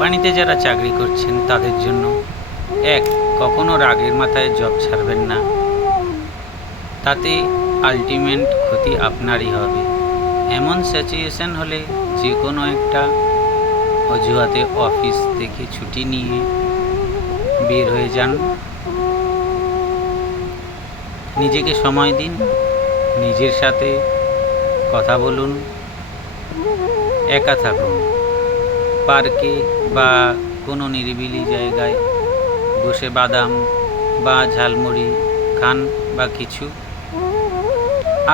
কোম্পানিতে যারা চাকরি করছেন তাদের জন্য কখনো রাগের মাথায় জব ছাড়বেন না, তাতে আলটিমেট ক্ষতি আপনারই হবে। এমন সিচুয়েশন হলে যে কোনো একটা অজুহাতে অফিস থেকে ছুটি নিয়ে বের হয়ে যান। নিজেকে সময় দিন, নিজের সাথে কথা বলুন, একা থাকুন, পার্কে বা কোনো নিরিবিলি জায়গায় বসে বাদাম বা ঝালমুড়ি খান বা কিছু,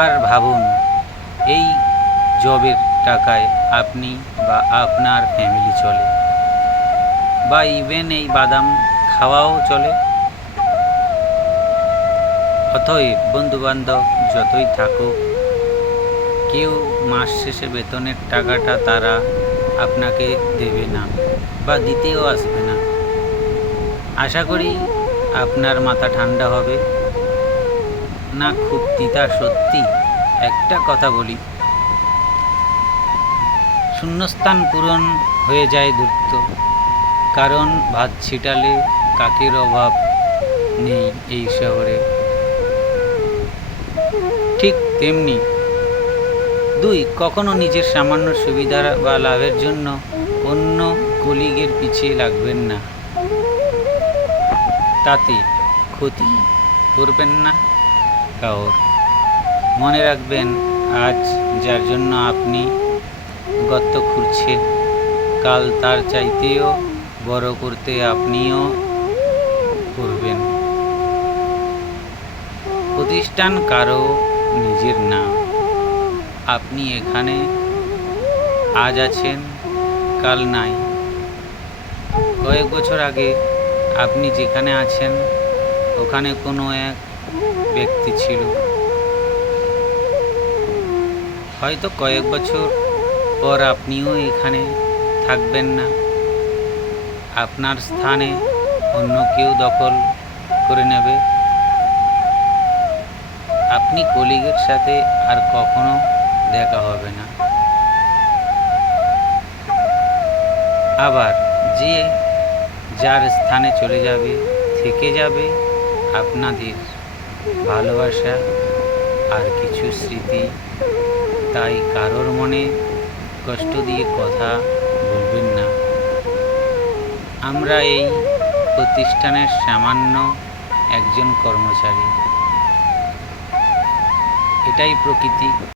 আর ভাবুন এই জবের টাকায় আপনি বা আপনার ফ্যামিলি চলে, বা ইভেন এই বাদাম খাওয়াও চলে। অতএব বন্ধুবান্ধব যতই থাকুক, কেউ মাস শেষে বেতনের টাকাটা তারা আপনাকে দেবে না বা দিতেও আসবে না। আশা করি আপনার মাথা ঠান্ডা হবে না। খুব তিতা সত্যি। একটা কথা বলি, শূন্যস্থান পূরণ হয়ে যায় দ্রুত, কারণ ভাত ছিটালে কাকের অভাব নেই এই শহরে। ঠিক তেমনি কখনো নিজের সামান্য সুবিধা বা লাভের জন্য অন্য কলিগের পিছিয়ে লাগবেন না, তাতে ক্ষতি করবেন না কারোর। মনে রাখবেন, আজ যার জন্য আপনি গর্ত খুঁড়ছেন, কাল তার চাইতেও বড় করতে আপনিও করবেন। প্রতিষ্ঠান কারো নিজের না। আপনি এখানে আজ আছেন, কাল নাই। কয়েক বছর আগে আপনি যেখানে আছেন ওখানে কোনো এক ব্যক্তি ছিল। হয়তো কয়েক বছর পর আপনিও এখানে থাকবেন না, আপনার স্থানে অন্য কেউ দখল করে নেবে। আপনি কলিগের সাথে আর কখনো দেখা হবে না। আবার যে যার স্থানে চলে যাবে, থেকে যাবে আপনাদের ভালোবাসা আর কিছু স্মৃতি। তাই কারোর মনে কষ্ট দিয়ে কথা বলবেন না। আমরা এই প্রতিষ্ঠানের সামান্য একজন কর্মচারী। এটাই প্রকৃতি।